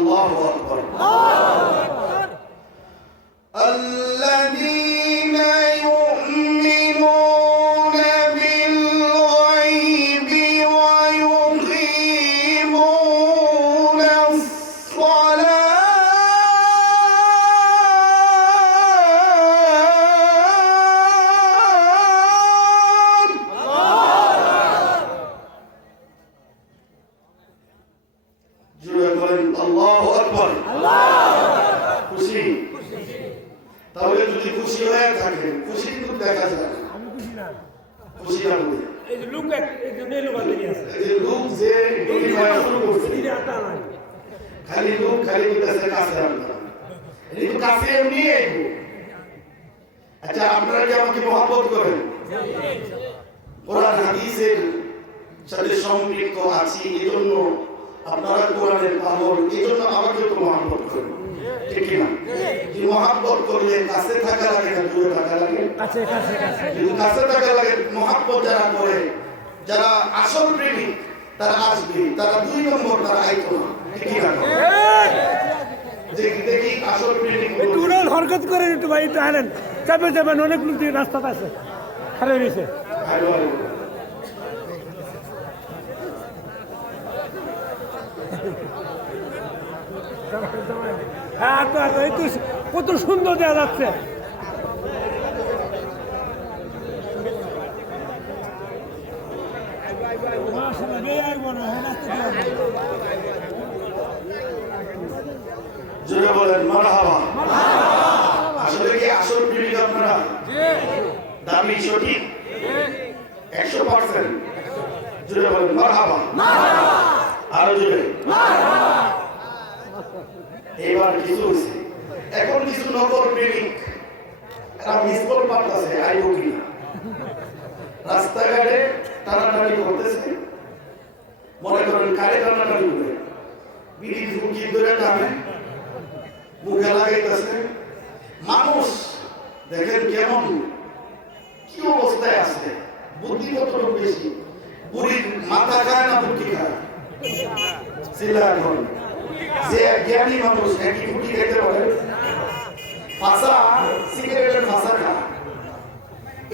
আল্লাহু আকবার। الذين يؤمنون بالغيب ويقيمون الصلاة জোরে বলেন আল্লাহু আকবার। খুশি? তাহলে যদি খুশি হয়ে থাকেন, খুশি কিন্তু দেখা যায় না। আমি খুশি না। খুশি না বলে এই যে লোক এই যে নেই লোক আছে এই যে লোক যে ডুবি মারা শুরু করছে, এই যে আটা নাই খালি লোক খালি বলতেছে কাছে আনতে, এই তো কাছে এমনি আইবো। আচ্ছা, আপনারা কি আমাকে মহব্বত করেন? কোরআন হাদিসের সাথে সম্পৃক্ত আছি, এজন্য আপনারা কোরআনের পাগল, এজন্য আমাকে তো মহব্বত করেন, ঠিক না? কি মহব্বত করলে কাছে থাকা লাগে না দূরে থাকা লাগে? কাছে কাছে কাছে কিন্তু কাছে থাকা লাগে। মহব্বত যারা করে, যারা আসল প্রেমিক, তারা আসবে, তারা 2 নম্বর তারা আইতো না, ঠিক না? দেখি আসল প্রেমিক একটু উড়াল হরকত করে একটু ভাই একটু হারেন চাপে যাবেন, অনেক লোক রাস্তাতে আছে খারাপ হয়েছে। হ্যাঁ তো এই তো কত সুন্দর দেওয়া যাচ্ছে। জোরে বলেন মারহাবা। আসলে কি আসল প্রেমিক আপনারা? দাবি সঠিক 100%? জোরে বলেন মারহাবা। আরো জোরে। এবার কিছু হয়েছে, এখন কিছু নকল প্রেমিক এরা মিস কল পাঠাচ্ছে আইব কিনা, রাস্তাঘাটে টানাটানি করতেছে, মনে করেন কারে টানাটানি করে বিড়ি ঝুঁকি ধরে টানে, মুখে লাগাইতেছে। মানুষ দেখেন কেমন কি অবস্থায় আছে, বুদ্ধি কত বেশি, বুড়ির মাথা খায় না বুদ্ধি খায়? চিল্লা এখন যে জ্ঞানী মানুষ একই ফুটি খেতে পারে, ফাঁসা সিগারেটের ফাঁসা খায়,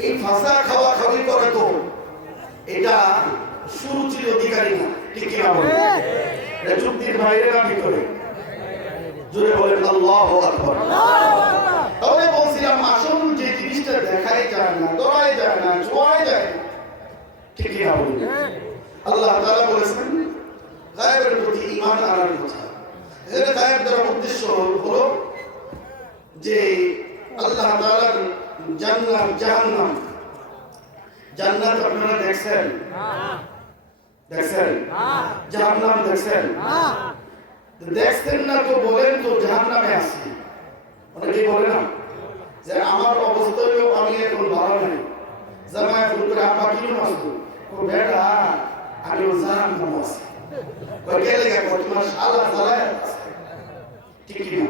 এই ফাঁসা খাওয়া খাওয়ি করে তো এটা সুরুচির অধিকারী না, ঠিক কিনা বলে? এটা চুক্তির বাইরে না ভিতরে? জোরে বলেন আল্লাহু আকবার। তবে বলছিলাম আসল যে জিনিসটা দেখাই যায় না, ধরাই যায় না, ছোঁয়াই যায় না, ঠিক কিনা বলে? আল্লাহ তাআলা বলেছেন গায়েবের প্রতি ঈমান আনার কথা। এর গায়েব দ্বারা উদ্দেশ্য হলো যে আল্লাহ তাআলার জান্নাত জাহান্নাম। জান্নাত আপনারা দেখছেন? দেখছেন? জাহান্নাম দেখছেন? দেখছেন না তো বলেন তো জাহান্নামে আছি। অনেকে বলে না যে আমার অবস্থায়ও আমি এখন ভালো নাই, জামায় ফুল করে আপা কিলো আসবো, ও বেটা আমিও জাহান্নাম আছি। তোমার শালা জ্বালায় আছে, ঠিক কিনা?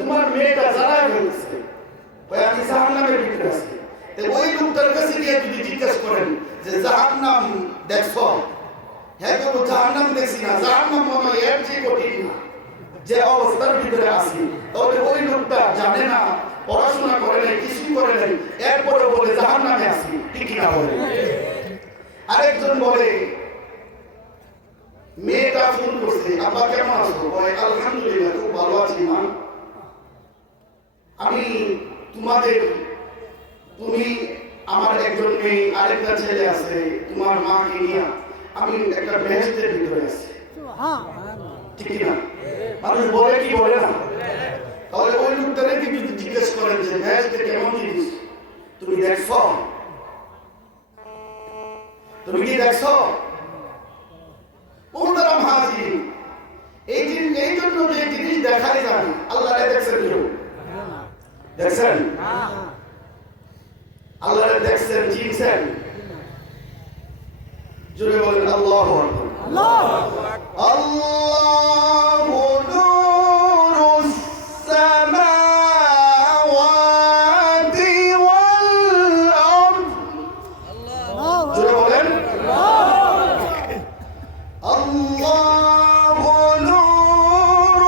তোমার মেয়েটা জ্বালায় ফেলছে, আমি জাহান্নামের ভিতরে আছি। ওই লোকটার কাছে গিয়ে যদি জিজ্ঞাসা করেন যে জাহান্নাম দেখছো, হ্যাঁ তো জাহান্নাম দেখছি না, জাহান্নাম মনে এর চেয়ে কঠিন না, যে অবস্থার ভিতরে আছি, তাহলে ওই লোকটা জানে না, পড়াশোনা করে নাই, কিছুই করে নাই, এরপরে বলে জাহান্নামে আছি, ঠিক কিনা বলে? আরেকজন বলে মেয়েটা ফোন করছে, আব্বা কেমন আছো? আলহামদুলিল্লাহ খুব ভালো আছি মা, আমি তুমি আমার একজন মেয়ে, আরেকটা ছেলে আছে, তোমার মাকে নিয়ে আমি একটা বেহেশতের ভিতরে আছি, ঠিক না? মানুষ বলে কি বলে না? তাহলে ওই লোকটারে কি যদি জিজ্ঞেস করেন যে বেহেশতে কেমন জিনিস, তুমি দেখছো? তুমি কি দেখছো? মুহতারাম হাজির, এই জন্য যে জিনিস দেখাই যায় না, আল্লাহ দেখছেন কেউ? দেখছেন? আল্লাহ দেখছেন, চিনছেন? জোরে বলেন আল্লাহু আকবার। আল্লাহু নূরুস সামাওয়াতি ওয়াল আরদ। জোরে বলেন আল্লাহু নূরুস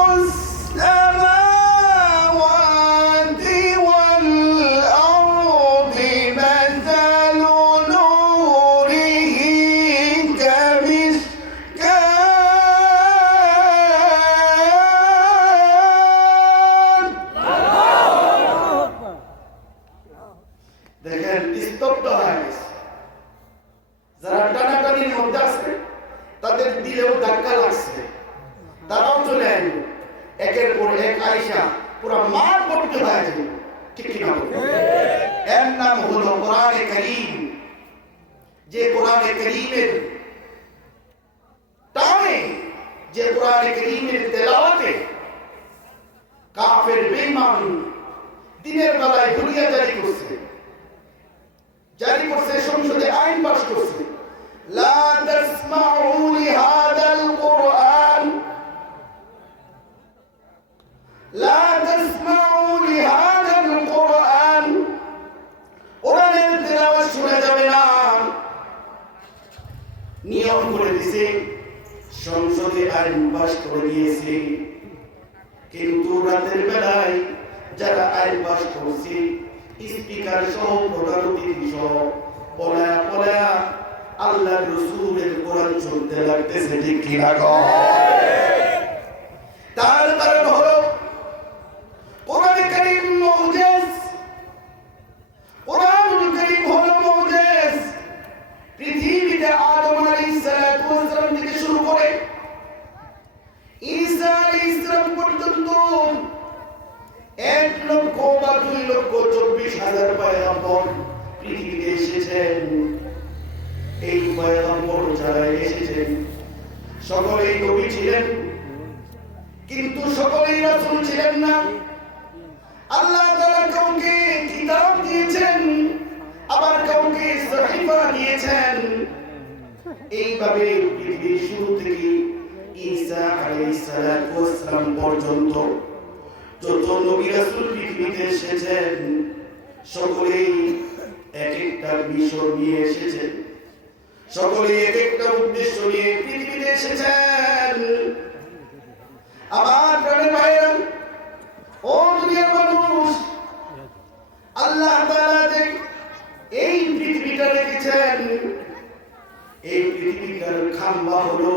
পুরো মাঠ ভর্তি হয়ে যাবে, ঠিক কি না? এর নাম হলো কোরআনে কারীম। যে কোরআনে কারীমের টানে, যে কোরআনে কারীমের তেলাওয়াতে কাফের বেঈমান দিনের বেলায় হুলিয়া জারি করছে, সংসদে আইন পাস করছে, লা তাসমাউ লিহাদাল কুরআন, লা তাসমাউ লিহাদাল কুরআন, কোরআনের তেলাওয়াত শোনা যাবে না। নিয়ম করে দিয়েছে, সংসদে আইন পাস করে দিয়েছে। কিন্তু রাতের বেলায় যারা আইন পাস করছে, স্পিকার সহ প্রধান অতিথি সহ পলায়া পলায়া আল্লাহ রাসূলের কোরআন শুনতে লাগতেছে, ঠিক কি না? তার কারণ হলো কোরআনে কারীম মুজিজ, কোরআনুল কারীম হলো মুজিজ। পৃথিবীতে আদম আলাইহিস সালাম থেকে শুরু করে ঈসা আলাইহিস সালাম পর্যন্ত 1,02,24,000 পয়গম্বর পৃথিবীতে এসেছেন। এই পয়গম্বর যারা এসেছেন সকলেই নবী ছিলেন, কিন্তু সকলেই রাসূল ছিলেন না। আল্লাহ তাআলা কাউকে কিতাব দিয়েছেন, আবার কাউকে সহিফা দিয়েছেন। এইভাবে পৃথিবীর শুরু থেকে ঈসা আলাইহিস সালাম পর্যন্ত যত নবী রাসূল পৃথিবীতে এসেছেন সকলেই এক একটা মিশন নিয়ে এসেছেন, সকলেই এক একটা উদ্দেশ্য নিয়ে পৃথিবীতে এসেছেন। আমার প্রাণের ভাইরা, ও দুনিয়ার মানুষ, আল্লাহ তাআলা যে এই পৃথিবীটা রেখেছেন, এই পৃথিবীটার খাম্বা হলো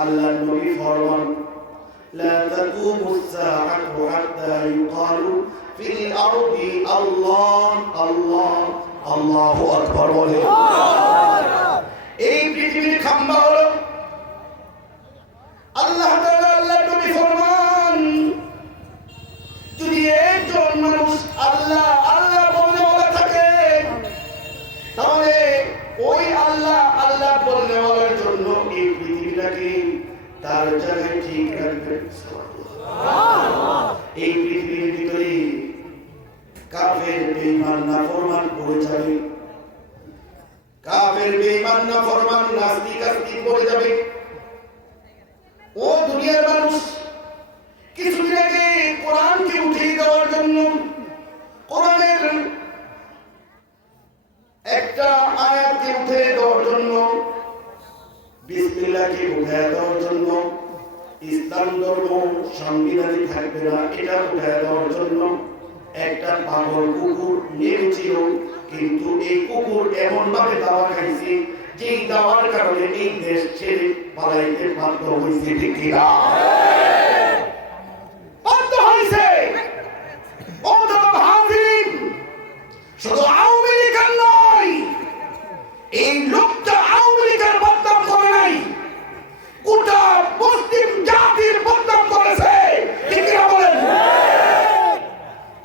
আল্লাহর নবী ফরমান, لا تقوم الساعة حتى يقال في الأرض الله الله الله أكبر। এই পৃথিবীর খাম্বা হলো আল্লাহ তাআলা, আল্লাহর নবী ফরমান, যদি একজন মানুষ আল্লাহ আল্লাহ বলনেওয়ালা থাকে, তাহলে ওই আল্লাহ আল্লাহ বলনেওয়ালার জন্য এই পৃথিবীটাকে তার জায়গায় ঠিক রাখবে। এই পৃথিবীর ভিতরে কাফের বেঈমান নাফরমান পড়ে যাবে, কাফের বেঈমান নাফরমান নাস্তিক আস্তিক পড়ে যাবে। ও দুনিয়ার মানুষ, কিছুদিন আগে কোরআনকে উঠিয়ে দেওয়ার জন্য, কোরআনের একটা আয়াতকে উঠিয়ে দেওয়ার জন্য, বিসমিল্লাহকে উঠিয়ে দেওয়ার জন্য, ইসলাম ধর্ম সংবিধানে থাকবে না এটা উঠিয়ে দেওয়ার জন্য একটা পাগল কুকুর নেমেছিল। কিন্তু এই কুকুর এমন ভাবে দাওয়া খাইছে, যেই দাওয়ার কারণে এই দেশ ছেড়ে পালাইতে বাধ্য হয়েছে, ঠিক কিনা? বাধ্য হয়েছে। ও জনাব হাজির, শুধু আওয়ামী লীগের নয়, এই লোকটা আওয়ামী লীগের বদনাম করে নাই, গোটা মুসলিম জাতির বদনাম করেছে, ঠিক কিনা বলেন?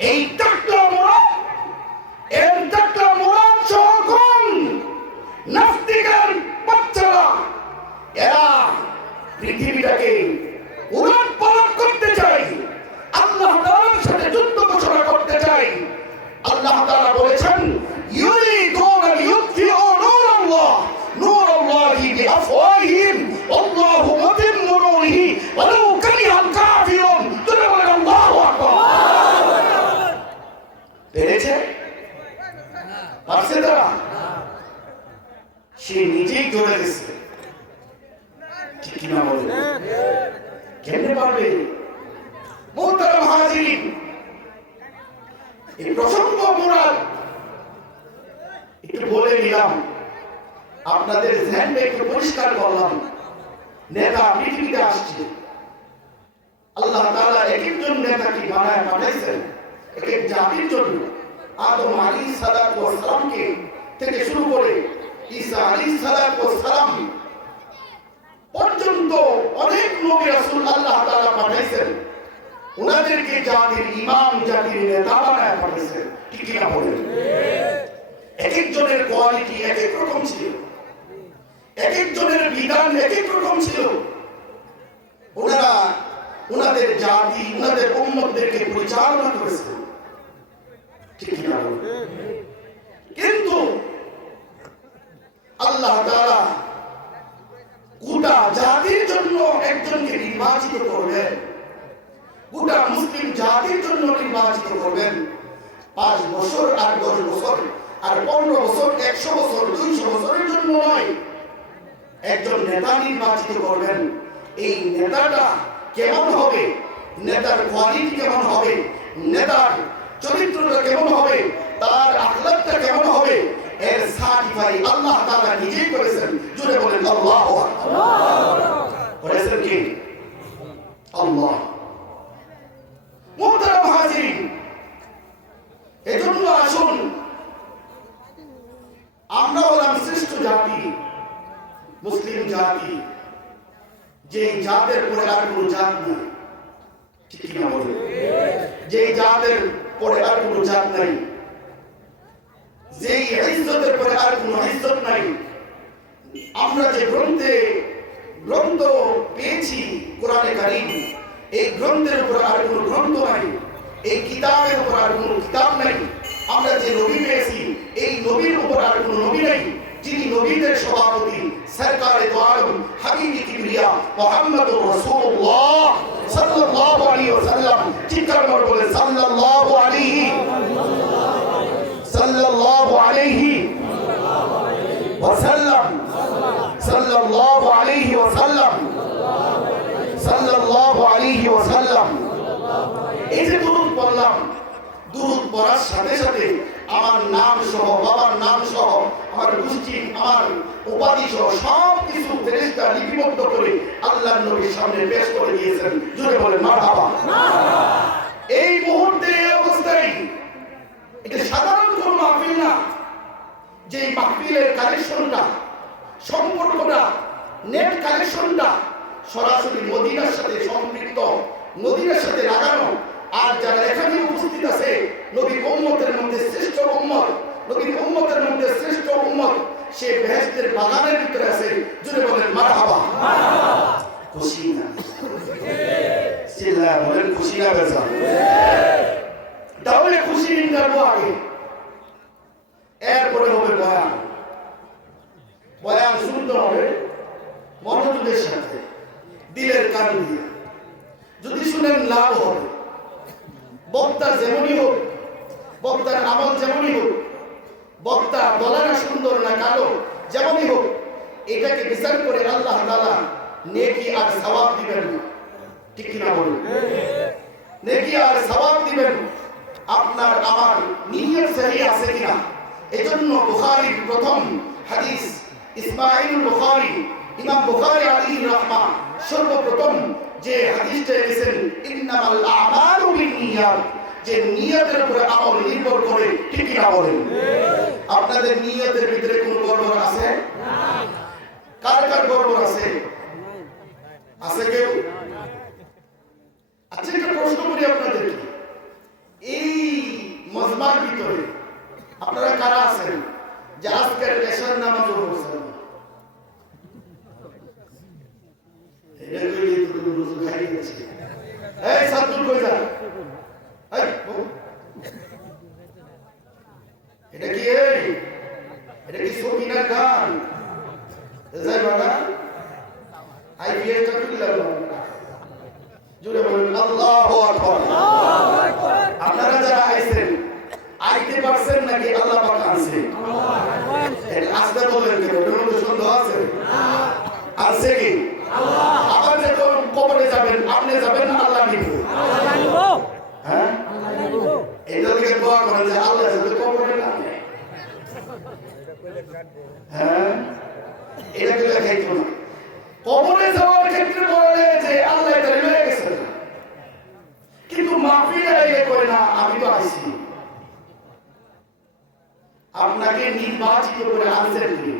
এই টাকলা মোড়াদ, এর টাকলা মোড়াদ সহ কোন নাস্তিকের বাচ্চারা, এরা পৃথিবীটাকে উলট পালট করতে চায়, আল্লাহ তাআলার সাথে যুদ্ধ ঘোষণা করতে চায়। আল্লাহ তাআলা বলেছেন, ইউরিদুনা লিইউতফিউ নূরাল্লাহ নূরাল্লাহি বিআফওয়াহিহিম আল্লাহু মুতিম্মু নূরিহি ওয়ালাউ কারিহাল কাফিরুন। তোমরা বলেন আল্লাহু আকবার। পেরেছে? পারছে তারা? সে নিজেই চলে গেছে, ঠিক কিনা বলে? কেমনে পারবে? মুহতারাম হাজিরিন, এই প্রসঙ্গ মুরাদ একটু বলে নিলাম, আপনাদের ধ্যানটা একটু পরিষ্কার করলাম। নেতা পৃথিবীতে আসছে, আল্লাহ তাআলা এক একজন নেতাকে বানায় পাঠাইছেন এক এক জাতির জন্য। আদম আলাইহিস সালামকে থেকে শুরু করে ঈসা আলাইহিস সালাম পর্যন্ত অনেক নবী রাসূল আল্লাহ তাআলা পাঠাইছেন। ওনাদেরকে জাতির ইমাম, জাতির নেতা বানায় পাঠিয়েছেন। ঠিক কিনা বলেন? এক একজনের কোয়ালিটি এক এক রকম ছিল, এক একজনের বিধান এক এক রকম ছিল। ওনারা ওনাদের জাতি, ওনাদের উম্মতদেরকে পরিচালনা করেছেন। ঠিক কিনা বলেন? কিন্তু আল্লাহ তাআলা গোটা জাতির জন্য একজনকে নির্বাচিত করবেন, গোটা মুসলিম জাতির জন্য নির্বাচিত করবেন। 5 বছর আর 10 বছর আর 15 বছর, 100 বছর, 200 বছরের জন্য নয়, একজন নেতা নির্বাচিত করবেন। এই নেতাটা কেমন হবে, নেতার কোয়ালিটি কেমন হবে, নেতার চরিত্রটা কেমন হবে, তার আখলাকটা কেমন হবে, এর সার্টিফাই আল্লাহ তাআলা নিজেই করেছেন। জুড়ে বলেন আল্লাহু আকবার। করেছেন কি? আল্লাহ। মুহতারাম হাজিরিন, এজন্য আসুন, আমরা হলাম শ্রেষ্ঠ জাতি, মুসলিম জাতি, যে জাতের পরে আর কোনো জাত নাই। ঠিক কিনা বলেন? যে জাতের পরে আর কোনো জাত নাই, যে ইজ্জতের পরে আর কোনো ইজ্জত নাই। আমরা যে গ্রন্থ পেয়েছি কোরআনে কারীম, এই গ্রন্থের উপর আর কোনো গ্রন্থ নাই, এই কিতাবের উপর আর কোনো কিতাব নাই। আমরা যে নবী পেয়েছি, এই নবীর উপর আর কোনো নবী নাই, যিনি নবীদের সভাপতি, সরকারে দো আলম, হাবিবে কিবরিয়া মুহাম্মদুর রাসূলুল্লাহ সাল্লাল্লাহু আলাইহি ওয়াসাল্লাম। চিৎকার করে বলে সাল্লাল্লাহু আলাইহি সাল্লাল্লাহু আলাইহি ওয়াসাল্লাম, সাল্লাল্লাহু আলাইহি ওয়াসাল্লাম, সাল্লাল্লাহু আলাইহি ওয়াসাল্লাম। এই যে দুরূদ পড়লাম, দুরূদ পড়ার সাথে সাথে আমার নাম সহ, বাবার নাম সহ, আমার গোষ্ঠী, আমার উপাধি সহ সব কিছু ফেরেশতা লিপিবদ্ধ করে আল্লাহর নবীর সামনে পেশ করে দিয়েছেন। জোরে বলেন মারহাবা। এই মুহূর্তে এই অবস্থায় এটা সাধারণ কোনো মাহফিল না, যে মাহফিলের কালেকশনটা, সম্পর্কটা, নেট কালেকশনটা সরাসরি মদিনার সাথে সম্পৃক্ত, মদিনার সাথে লাগানো। আর যারা এখানে উপস্থিত আছে, নবীর উম্মতের মধ্যে শ্রেষ্ঠ উম্মত, নবীর উম্মতের মধ্যে শ্রেষ্ঠ উম্মত, সে বেহেশতের বাগানের ভিতরে আছে। জুড়ে বলেন মারহাবা। খুশি না? চিল্লায় বলেন খুশি না বেজা? তাহলে খুশি নিন করবো আগে, এরপরে হবে বয়ান। বয়ান শুনতে হবে মনোযোগের সাথে, দিলের কান দিয়ে। যদি শুনেন লাভ হবে। বক্তা যেমনই হোক, বক্তার আমল যেমনই হোক, বক্তা বলা না সুন্দর না কালো, যেমনই হোক, এটাকে বিচার করে আল্লাহ তাআলা নেকি আর সওয়াব দিবেন। ঠিক কিনা বলুন? নেকি আর সওয়াব দিবেন আপনার আমার নিয়ত সহি আছে কিনা। এজন্য বুখারীর প্রথম হাদিস, ইসমাঈল বুখারী, ইমাম বুখারী আলাইহির রাহমা সর্বপ্রথম যে হাদিসটা এনেছেন, ইন্নামাল আমালু বিন্নিয়াত, যে নিয়তের উপরে আমল নির্ভর করে। ঠিক কিনা বলেন? আপনাদের নিয়তের ভিতরে কোনো গড়বড় আছে? কার কার গড়বড় আছে? আছে কেউ? আচ্ছা, একটা প্রশ্ন করি আপনাদেরকে, এই মজমার ভিতরে আপনারা কারা আছেন যে আজকের এশার নামাজও পড়ছেন? এই সাদুল কই যা? এটা কি? এটা কি সকিনার গান? যাই বাবা আইপিএসটা তুললাম। জুড়ে বলেন আল্লাহু আকবার। আপনারা যারা আইছেন, আইতে পারছেন নাকি আল্লাহ পাক আনছে? আজকে বলেন কেন? ওটার মধ্যে সন্দেহ আছে? আছে কি? আবার যে কবরে যাবেন, আপনি যাবেন না আল্লাহ নিব? হ্যাঁ, এটা থেকে দোয়া করেন যে আল্লাহ যাতে কবরে না নেয়। হ্যাঁ, এটা কি লেখাইতো না? কবরে যাওয়ার ক্ষেত্রে বলে যে আল্লাহ এটা লয়ে গেছে, কিন্তু মাহফিলে আইলে কয় না আমি তো আইছি। আপনাকে নির্বাচিত করে আনছেন কি?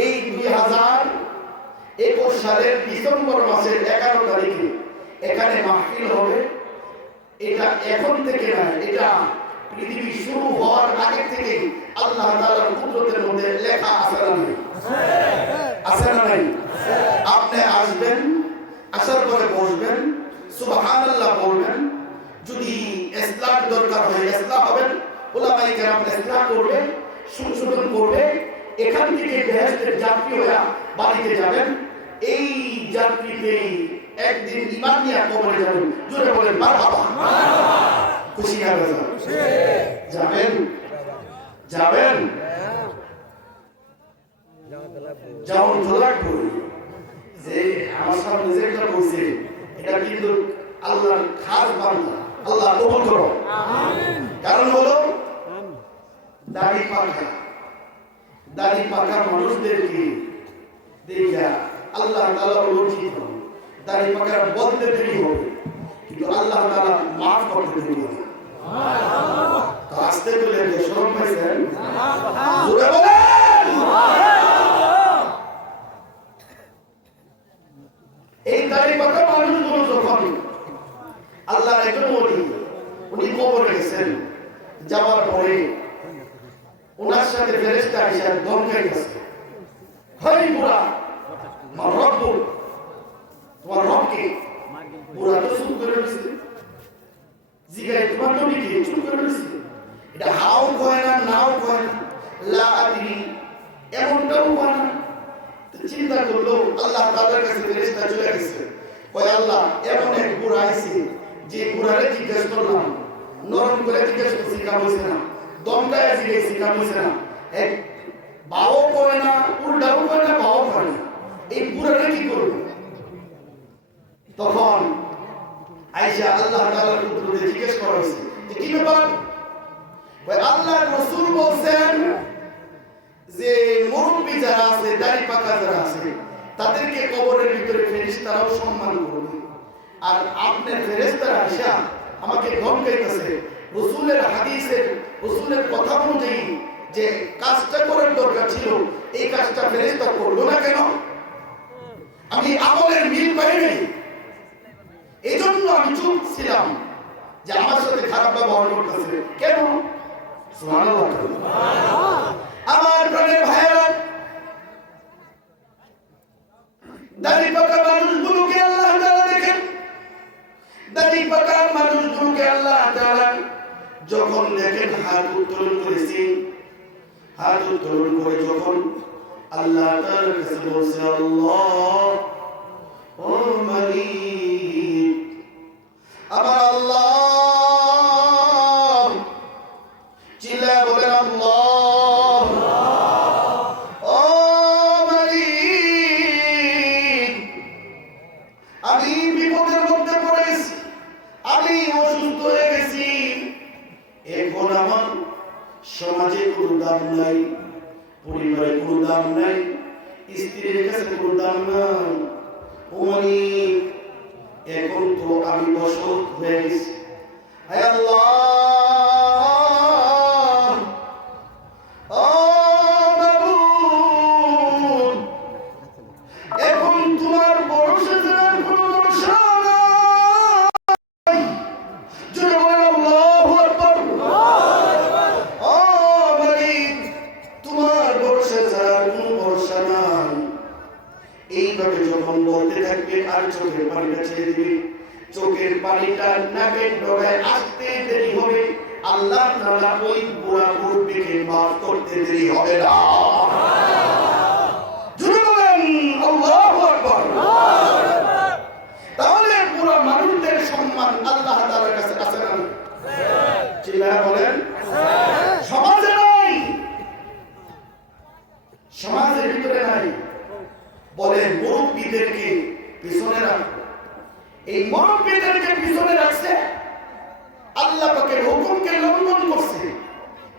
এই 2021 সালের ডিসেম্বর মাসের 11 তারিখে এখানে মাহফিল হবে। এখন থেকে না, এটা পৃথিবী শুরু হওয়ার আগে থেকে আল্লাহ তাআলার কুদরতের মধ্যে লেখা আছে না নাই? আছে না নাই? আপনি আসবেন, আসার পরে বসবেন, সুবহানাল্লাহ বলবেন, যদি ইসলাম দরকার হয় ইসলাম হবেন, উলামায়ে কেরাম ইসলাম করবে, সংশোধন করবে, এখান থেকে বেহেশতের যাত্রী হয়ে বাড়িতে যাবেন। এই যাত্রীতে একদিন ঈমান নিয়ে কবরে যাবেন। জোরে বলেন মারহাবা। খুশি না বেজা? যাবেন? যাবেন? যাওয়ার তো লাগবে। যে আমার সামনে যেটা বলছে এটা কিন্তু আল্লাহর খাস বান্দা, আল্লাহ কবুল করো। কারণ হলো দাড়ি পাকা মানুষদেরকে দেখা আল্লাহ তাআলা লজ্জিত। দাড়ি পাকা বলতে দেরি হবে, কিন্তু আল্লাহ তাআলা মাফ করতে দেরি হবে। তো আসতে বলে যে শরম পাইছেন, জোরে বলেন। এই দাড়ি পাকা মানুষগুলো যখন আল্লাহর একজন ওলি, উনি কবরে গেছেন, যাওয়ার পরে ওনার সাথে ফেরেশতা এসে ধমকাই গেছে, হাই বুড়া, আমার রব তোমার রবকে। বুড়া তো চুপ করে রয়েছে, জিগাই তোমার নবীকে, চুপ করে রয়েছে। এটা হাও কয় না, নাও কয় না, লা আদরি এমনটাও কয় না। চিন্তা করলো, আল্লাহ তাআলার কাছে ফেরেশতা চলে গেছে, কয় আল্লাহ এমন এক বুড়া আইছে যে বুড়ারে জিজ্ঞেস করলাম, নরম করে জিজ্ঞেস করছি, কাম হইছে না, দমকায় জিজ্ঞেস কাম হইছে না, এক বাও কয় না, উল্টাও কয় না, বাও কয় না, এই বুড়ারে কি করব? তখন আয়েশা আল্লাহ তাআলার উদ্দেশ্যে জিজ্ঞেস করা হয়েছে যে কি ব্যাপার? কয় আল্লাহর রাসূল বলেন যে মুরব্বি যারা আছে, দাড়ি পাকা যারা আছে, তাদেরকে কবরের ভিতরে ফেরেশতারাও সম্মান করবে। আর আপনার ফেরেশতারা আসা আমাকে ধমকাইতেছে, রাসূলের হাদিসের, রাসূলের কথা অনুযায়ী যে কাজটা করার দরকার ছিল, এই কাজটা ফেরেশতা করলো না কেন? আমি আমলের মিল পাইনি, এই জন্য আমি চুপ ছিলাম যে আমার সাথে খারাপ ব্যবহার করতেছে কেন? সুবহানাল্লাহ। আমার প্রাণের ভাইয়েরা, দাড়ি পাকা মানুষগুলোকে আল্লাহ তাআলা দেখেন, দাড়ি পাকা মানুষগুলোকে আল্লাহ তাআলা যখন দেখেন হাত উত্তোলন করেছি, হাত উত্তোলন করে যখন আল্লাহ তাআলার কাছে বলছে, আল্লাহ ও মালিক, আমার আল্লাহ, চিল্লায়া বলেন আল্লাহ, ও মালিক, আমি বিপদের মধ্যে পড়ে গেছি, আমি অসুস্থ হয়ে গেছি, এখন আমার সমাজে কোনো দাম নাই, পরিবারে কোনো দাম নাই, স্ত্রীর কাছে কোনো দাম নাই। ও মালিক, এখন তো আমি অসুখ হয়ে গেছি, হে আল্লাহ, ও মাবুদ, এখন তোমার ভরসা ছাড়া কোনো ভরসা নাই। জোরে বলেন আল্লাহু আকবার। ও মালিক, তোমার ভরসা ছাড়া কোনো ভরসা নাই। এইভাবে যখন বলতে থাকবে আর চোখের পানিটা ছেড়ে দিবে, চোখের পানিটা নাকের ডগায় আসতে দেরি হবে, আল্লাহ তাআলা ওই বুড়া মুরব্বিকে মাফ করতে দেরি হবে না। জোরে বলেন আল্লাহু আকবার। তাহলে বুড়া মানুষদের সম্মান আল্লাহ তাআলার কাছে আছে না? চিল্লায়া বলেন। সমাজে নাই, সমাজের ভিতরে নাই। বলেন মুরব্বিদেরকে পিছনে রাখো, এই মুরব্বিদেরকে পিছনে রাখছে, আল্লাহ পাকের হুকুমকে লঙ্ঘন করছে।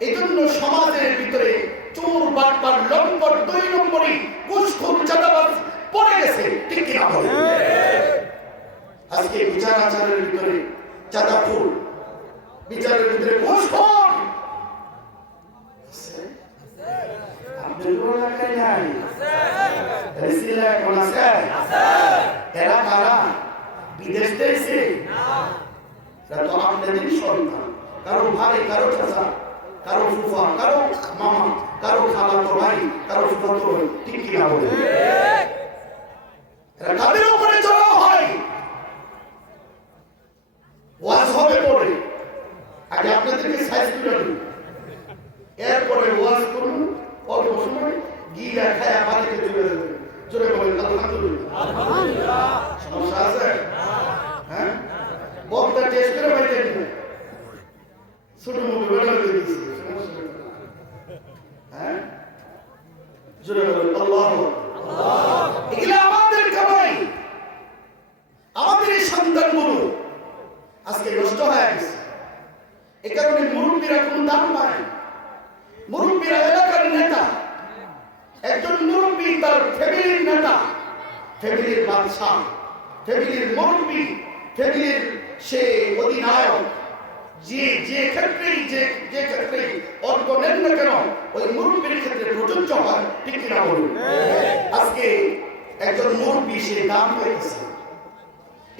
এই জন্য সমাজের ভিতরে চোর বাটপার লম্পট 2 নম্বরই ঘুষখোর চাঁদাবাজ পড়ে গেছে, ঠিক কিনা বলেন? আজকে বিচার আচারের ভিতরে চাঁদাখোর, বিচারের ভিতরে ঘুষখোর আপনাদের এলাকায় নাই? রেসিলা কোন আছে? এরা কারা? বিদেশ থেকে? এরা তো আপনাদেরই সন্তান, কারো ভাই, কারো চাচা, কারো ফুফা, কারো মামা, কারো খালাতো ভাই, কারো ফুফাতো ভাই, ঠিক কিনা বলে? এরা কাদের উপরে চড়াও হয়? ওয়াজ হবে পরে, আগে আপনাদেরকে সাইজ করে দিন, এরপরে ওয়াজ করুন, অল্প সময় গিলা খায়া বাড়িতে চলে যাবেন। জোরে বলেন আলহামদুলিল্লাহ। সমস্যা আছে? হ্যাঁ, বক্তা টেস্ট করে পাইতেন না, ছোট মুখে বেড়া হয়ে দিয়েছি। হ্যাঁ, জোরে বলেন আল্লাহ। এগুলো আমাদের কামাই, আমাদের এই সন্তানগুলো আজকে নষ্ট হয়ে গেছে। এ কারণে মুরব্বীরা কোনো দাম পায়। মুরব্বীরা এলাকার নেতা, একজন মুরব্বী তার ফ্যামিলির নেতা, ফ্যামিলির বাদশাহ, ফ্যামিলির মুরব্বী, ফ্যামিলির সে অধিনায়ক, যে ক্ষেত্রেই অর্থ নেন না কেন ওই মুরব্বীর ক্ষেত্রে প্রযোজ্য হয়, ঠিক কিনা বলুন? আজকে একজন মুরব্বী সে দাম পেয়েছে।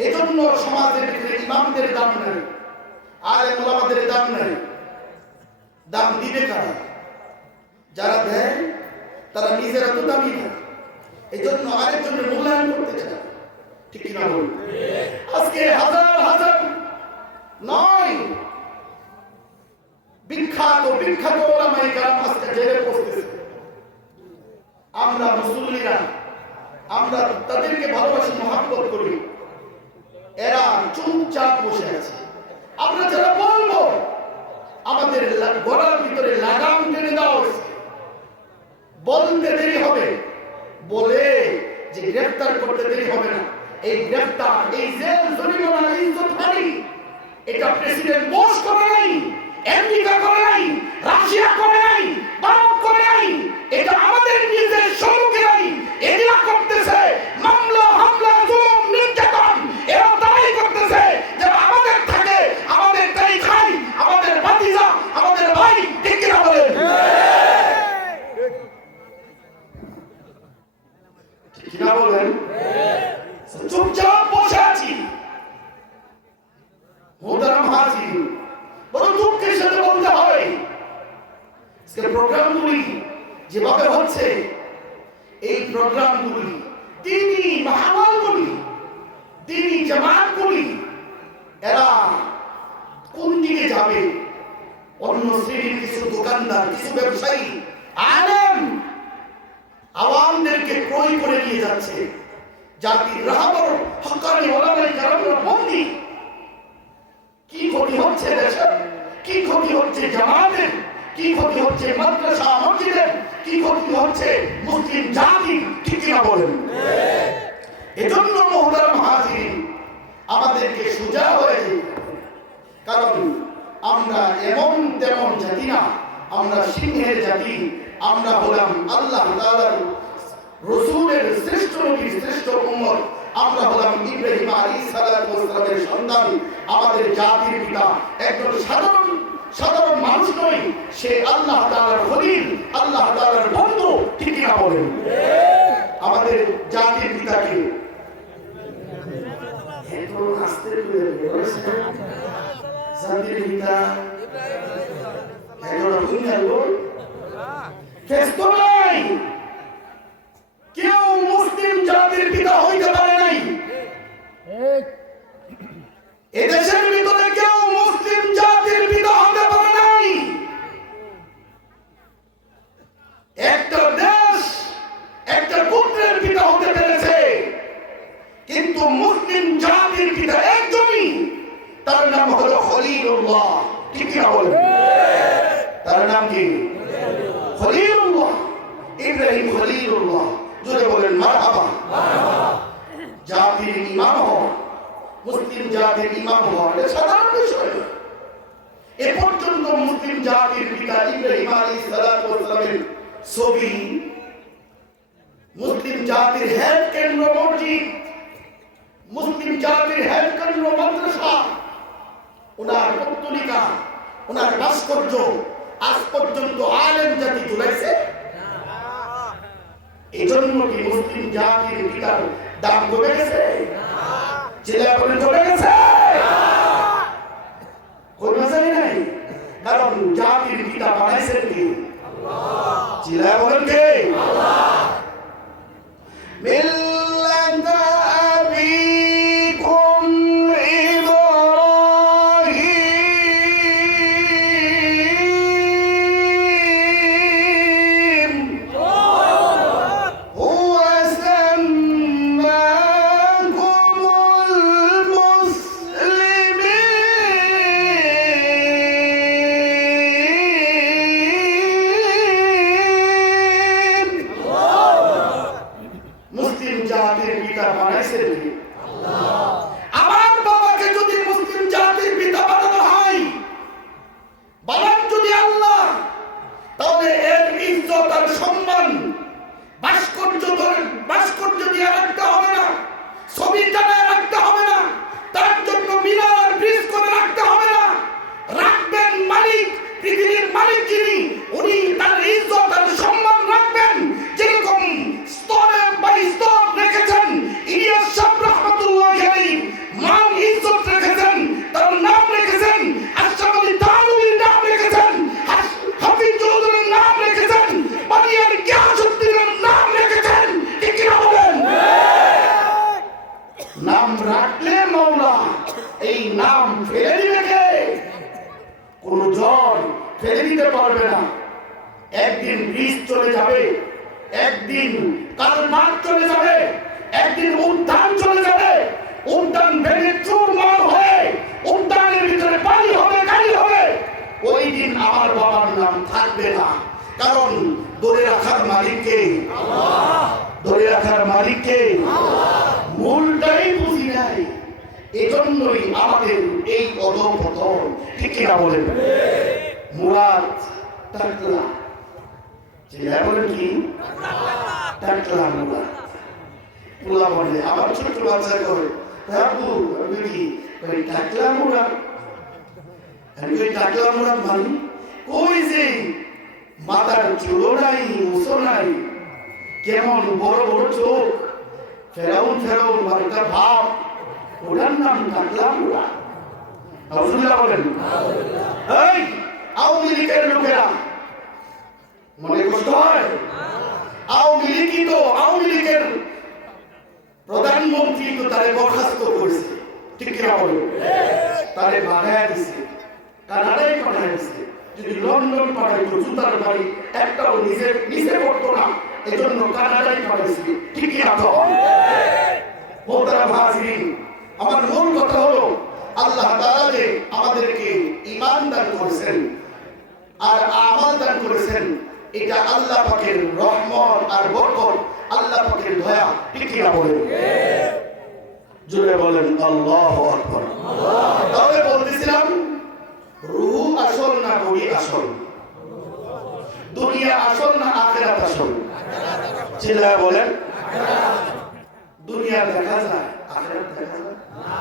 এই জন্য সমাজের ভিতরে ইমামদের দাম নেই, আলেম ওলামাদের দাম নেই। দাম দিবে কারা? যারা দেয় তারা নিজেরা তো দামি না, এই জন্য আরেকজনের মূল্যায়ন করতে চায়, ঠিক কিনা বলুন? আজকে হাজার হাজার নয় বিখ্যাত ওলামায়ে কেরাম আজকে জেলে বসতেছে। আমরা মুসল্লিরা, আমরা তাদেরকে ভালোবাসি, মহব্বত করি, এরা চুপচাপ বসে আছে। আমরা যারা বলবো আমাদের গলার ভিতরে লাগাম টেনে দেওয়া হয়েছে, বলতে দেরি হবে, বলে যে গ্রেফতার করতে দেরি হবে না। এই গ্রেফতার, এই জেল জরিমানা, ইজ্জতহানি, এটা প্রেসিডেন্ট বুশ করে নাই, আমেরিকা করে নাই, রাশিয়া করে নাই, ভারত করে নাই, এটা আমাদের নিজের সরকারই এগুলা করতেছে। মামলা, হামলা, জুলুম, নির্যাতন এরা তাই করতেছে যারা আমাদের থাকে, আমাদের তাই খাই, আমাদের ভাতিজা, আমাদের ভাই, ঠিক কিনা বলেন? কিনা বলেন? চুপচাপ বসে আছি। মোহতারাম হাজির, বড় দুঃখের সাথে বলতে হয়, প্রোগ্রামগুলি যেভাবে হচ্ছে, এই প্রোগ্রামগুলি দিনী মাহফিলগুলি, দিনী জামাতগুলি, এরা কোন দিকে যাবে? অন্য শ্রেণীর কিছু দোকানদার, কিছু ব্যবসায়ী, আলেম আওয়ামদেরকে ক্রয় করে নিয়ে যাচ্ছে। জাতির রাহবর হক্কানি ওলামায়ে কেরামরা বন্দী। কি ক্ষতি হচ্ছে দেশের? কি ক্ষতি হচ্ছে জামাতের? কি ক্ষতি হচ্ছে মাদ্রাসা মসজিদের? কি ক্ষতি হচ্ছে মুসলিম জাতি? ঠিক কিনা বলেন? এজন্য মুহতারাম হাজির, আমাদেরকে সোজা হয়ে যেতে হবে। কারণ আমরা এমন তেমন জাতি না, আমরা সিংহের জাতি। আমরা হলাম আল্লাহ তাআলার রাসূলের শ্রেষ্ঠ নবী, শ্রেষ্ঠ উম্মত। আমরা হলাম ইব্রাহিম আলাইহিস সালামের সন্তান। আমাদের জাতির পিতা একজন সাধারণ মানুষ নয়, সে আল্লাহ তাআলার খলিল, আল্লাহ তাআলার বন্ধু, ঠিক কিনা বলেন? আমাদের জাতির পিতাকে এত আস্তে করে বলেছে, জাতির পিতা এখন ভুলে গেল, কেষ্ট নাই, কেউ মুসলিম জাতির পিতা হইতে পারে নাই। এদেশের ভিতরে কেউ মুসলিম জাতির পিতা হতে পারে নাই। একটা দেশ একটা গোত্রের পিতা হতে পেরেছে, কিন্তু মুসলিম জাতির পিতা একজনই, তার নাম হলো খলিলুল্লাহ। ঠিক কিনা বলেন? তার নাম কি? খলিলুল্লাহ, ইব্রাহিম খলিলুল্লাহ। জোরে বলেন মারহাবা। জাতির ইমাম হওয়া, মুসলিম জাতির ইমাম হওয়া এটা সাধারণ বিষয়। এ পর্যন্ত মুসলিম জাতির পিতা ইব্রাহিম আলাইহিস সালামের ছবি, মুসলিম জাতির হেড কেন্দ্র মসজিদ, মুসলিম জাতির হেড কেন্দ্র মাদ্রাসা, ওনার পত্তলিকা, ওনার ভাস্কর্য আজ পর্যন্ত আলেম জাতি ঝুলাইছে। এই জন্য কি মুসলিম জাতির পিতার দাম কমে গেছে? জেলা করে চলে গেছে? ফেলে দিতে পারবে না। একদিন ব্রিজ চলে যাবে, একদিন কালভার্ট চলে যাবে, একদিন উদ্যান চলে যাবে। উদ্যান ভেঙে চুরমার হয়ে উদ্যানের ভিতরে পানি হবে, গাড়ি হবে। ওই দিন আমার বাবার নাম থাকবে না, কারণ ধরে রাখার মালিককে আল্লাহ, ধরে রাখার মালিককে আল্লাহ। মূলটাই বুঝি নাই, এজন্যই আমাদের এই অধঃপতন। ঠিক কিনা বলেন? মুরাদ টাকলা, চিল্লায় বলেন কি? টাকলা মুরাদ। পোলা বলে, আমার ছোট বাচ্চা করে বাবু আমি কি ওই টাকলা মুরাদ, আমি ওই টাকলা মুরাদ মানি। ওই যে মাথার চুলো নাই, মুসো নাই, কেমন বড় বড় চোখ, ফেরাউন ফেরাউন বাড়িটা ভাব, ওটার নাম টাকলা মুরাদ। আলহামদুলিল্লাহ বলেন। এই আওয়ামী লীগের লোকেরা মনে কষ্ট হয়? আওয়ামী লীগই তো, আওয়ামী লীগের প্রধানমন্ত্রী তো তারে বরখাস্ত করেছে। ঠিক কিনা বলেন? তারে বাধায় দিছে, কানাডায় পাঠায় দিছে। যদি লন্ডন পাঠাইতো জুতার বাড়ি একটাও নিচে পড়তো না, এজন্য কানাডায় পাঠাইছে। ঠিক কিনা? মোহতারাম হাজিরিন, আমার মূল কথা হলো আল্লাহ তাআলা যে আমাদেরকে ঈমান দান করেছেন আর আমল দান করেছেন, এটা আল্লাহ পাকের রহমত আর বরকত, আল্লাহ পাকের দয়া। ঠিক কিনা বলেন? জোরে বলেন আল্লাহু আকবার। তাহলে বলতেছিলাম, রূহ আসল না বডি আসল? দুনিয়া আসল না আখিরাত আসল? চিল্লায় বলেন। দুনিয়া দেখা যায়, আখিরাত দেখা যায় না।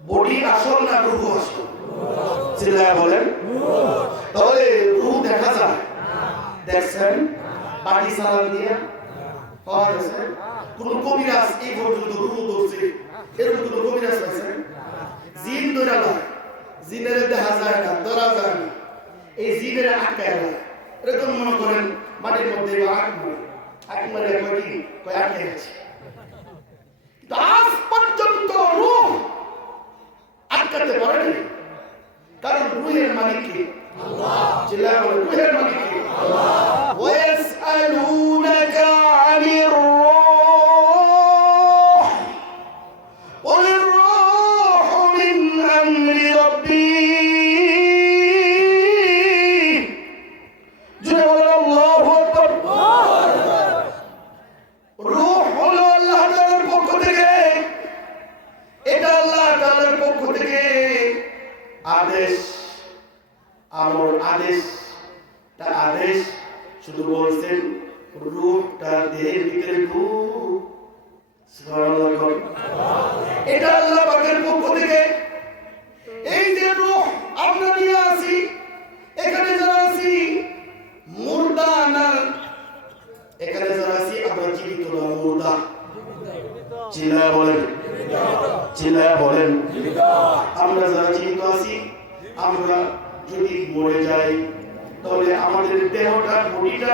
বডি আসল না রূহ আসল? চিল্লায় বলেন। তাহলে রূহ দেখা যায়, দেখছেন বাড়ি চালান দিয়ে পাওয়া গেছে? কোন কবিরাজ এই পর্যন্ত রূহ ধরছে এরকম কোন কবিরাজ আছে? জিন ধরা যায়, জিনের দেখা যায় না, ধরা যায় না। এই জিনের আটকায় যায়, এরকম মনে করেন মাটির মধ্যে আট মারে আটকে গেছে। আজ পর্যন্ত রূহ আটকাতে পারেনি, কারণ রূহের মালিক কে? আল্লাহ। চিল্লায় বলেন, রূহের মালিক কে? আল্লাহ। ওয়াসআলুনাকা আনির রূহ কুল রূহু মিন আমরি রাব্বি। জোরে বলেন আল্লাহু আকবার। রূহ হলো আল্লাহ তাআলার পক্ষ থেকে, এটা আল্লাহ তাআলার পক্ষ থেকে আদেশ, আমার আদেশ। তা আদেশ শুধু বলছেন রূহটা দেহের ভিতরে ঢুক। সুবহানাল্লাহ। এটা আল্লাহ পাকের পক্ষ থেকে। এই যে রূহ আমরা নিয়ে আসি, এখানে যারা আছি মুর্দা না, এখানে যারা আছি আমরা জীবিত না মুর্দা? চিল্লায় বলেন, চিল্লায় বলেন। আমরা যারা জীবিত আছি, আমরা যদি মরে যাই তাহলে আমাদের দেহটা, বডিটা,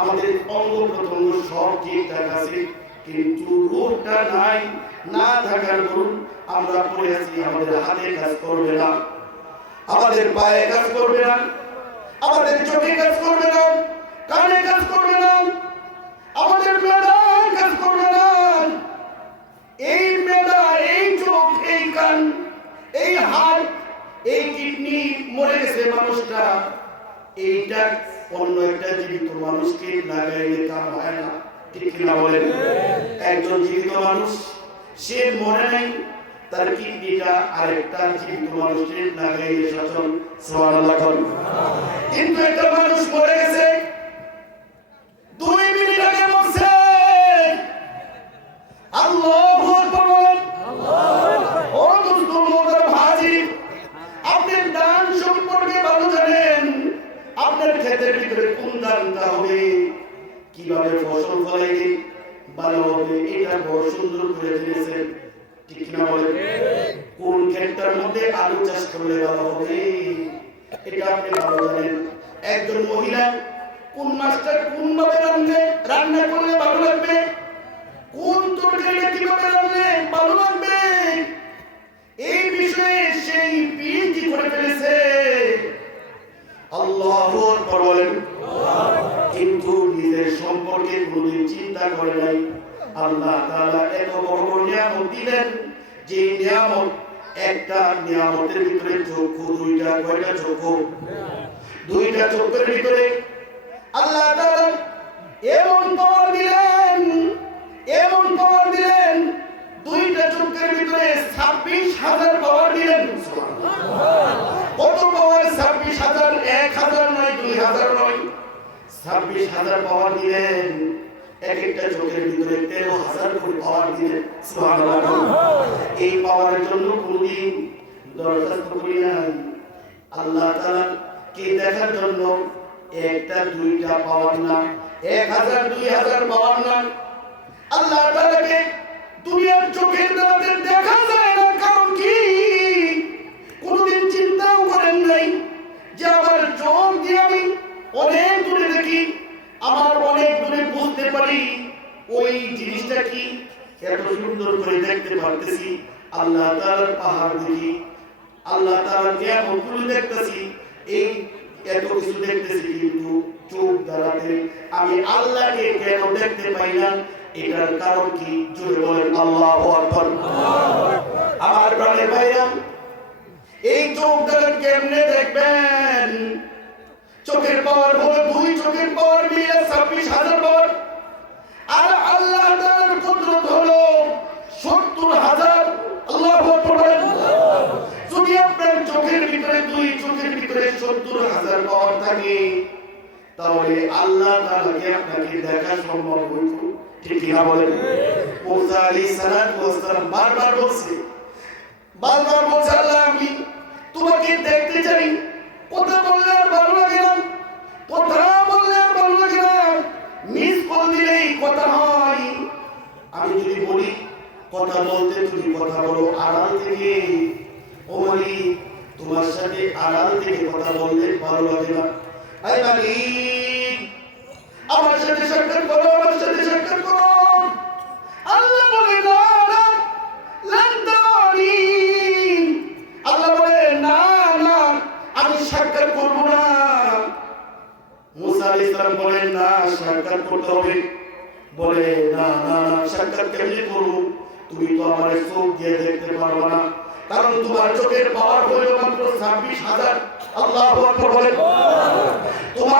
আমাদের অঙ্গ প্রত্যঙ্গ সব ঠিকঠাক আছে, কিন্তু রূহটা নাই। না থাকার দরুন আমরা পড়ে আছি। আমাদের হাতে কাজ করবে না, আমাদের পায়ে কাজ করবে না, আমাদের চোখে কাজ করবে না, কানে কাজ করবে না, আমাদের মেধায় কাজ করবে না। এই মেধা, এই চোখ, এই কান, এই হাত, এই কিডনি মরে গেছে মানুষটা, এইটা অন্য একটা জীবিত মানুষকে লাগাইলে কাম হয় না। ঠিক কিনা বলেন? একজন জীবিত মানুষ সে মরে নাই, তার কিডনিটা আরেকটা জীবিত মানুষকে লাগাইলে সচল। সুবহানাল্লাহ। কিন্তু একটা মানুষ মরে গেছে, 2 মিনিট আগে মরছে। আল্লাহু আকবার বলেন। ও দোস্ত মোহতারাম হাজির, আপনি দান সম্পর্কে ভালো জানেন। আপনার ক্ষেতের ভিতরে কোন দানটা হবে, কিভাবে ফসল ফলাইলে ভালো হবে, এটা বড় সুন্দর করে জেনেছেন। ঠিক কিনা বলেন? কোন ক্ষেতটার মধ্যে আলু চাষ করলে ভালো হবে, এটা আপনি ভালো জানেন। একজন মহিলা কোন মাছটা কোন ভাবে রান্না করলে ভালো লাগবে, কোন তরকারিটা কিভাবে রান্নালে ভালো লাগবে, এই বিষয়ে সেই পিএইচডি করে ফেলেছে। করে নাই। আল্লাহ তাআলা এত বড় বড় নিয়ামত দিলেন, যে নিয়ামত, একটা নিয়ামতের ভিতরে চক্ষু দুইটা, কয়টা চক্ষু? দুইটা চক্ষুর ভিতরে আল্লাহ তাআলা এমন পাওয়ার দিলেন, এমন পাওয়ার দিলেন, দুইটা চক্ষুর ভিতরে 26,000 পাওয়ার দিলেন। কত পাওয়ার? 26,000, 1,000 নয়, 2,000 নয়, 26,000 পাওয়ার দিলেন। এক একটা চোখের ভিতরে 13,000 করে পাওয়ার দিলেন। সুবহানাল্লাহ। এই পাওয়ারের জন্য কোনদিন দরখাস্ত করি নাই। আল্লাহ তাআলা কে দেখার জন্য একটা দুইটা পাওয়ার না, 1,000 2,000 পাওয়ার না। আল্লাহ তাআলাকে দুনিয়ার চোখের দ্বারা দেখা যায় না, কারণ কি? কোনদিন চিন্তাও করেন নাই যে আমার চোখ দিয়ে আমি অনেক দূরে দেখি, আমার অনেক দূরে বুঝতে পারি ওই জিনিসটা কি, এত সুন্দর করে দেখতে পারতেছি। আল্লাহ তাআলার পাহাড় দেখি, আল্লাহ তাআলার নিয়ামতগুলো দেখতেছি, এই এত কিছু দেখতেছি, কিন্তু চোখ দ্বারাতে আমি আল্লাহকে কেন দেখতে পাই না? এটার কারণ কি? জোরে বলেন আল্লাহু আকবার। আমার প্রাণের ভাইরা, এই চোখ দ্বারা কেমনে দেখবেন? চোখের পাওয়ার হলো দুই, চোখের পাওয়ার মিলে 26,000 পাওয়ার। আর আল্লাহ তাআলার কুদরত হলো 70,000। আল্লাহু আকবার। যদি আপনার চোখের ভিতরে, দুই চোখের ভিতরে 70,000 পাওয়ার থাকে, তাহলে আল্লাহ তাআলাকে আপনাকে দেখা সম্ভব হইত, ঠিক কি না বলেন? মুসা আলাইহিস সালাম বারবার বলছে, আল্লাহ আমি তোমাকে দেখতে চাই। কথা বললে আর ভালো লাগে না, কথা বললে আর ভালো লাগে না, মিস কল দিলেই কথা হয়। আমি যদি বলি কথা বলতে, তুমি কথা বলো আড়াল থেকে, ও মালিক তোমার সাথে আড়াল থেকে কথা বললে ভালো লাগে না। আয় মালিক আমার সাথে সাক্ষাৎ করো, আমার সাথে সাক্ষাৎ করো। আল্লাহ বলে না, আল্লাহ বলে না না, আমি সাক্ষাৎ করবো না। মুসা আলাইহিস সালাম বলেন না, সাক্ষাৎ করতে হবে। বলে না না, সাক্ষাৎ কেমনে করবো? তুমি তো আমার চোখ দিয়ে দেখতে পারবে না, কারণ তোমার চোখের পাওয়ার হলো মাত্র 26,000। আল্লাহু আকবার বলেন। তোমার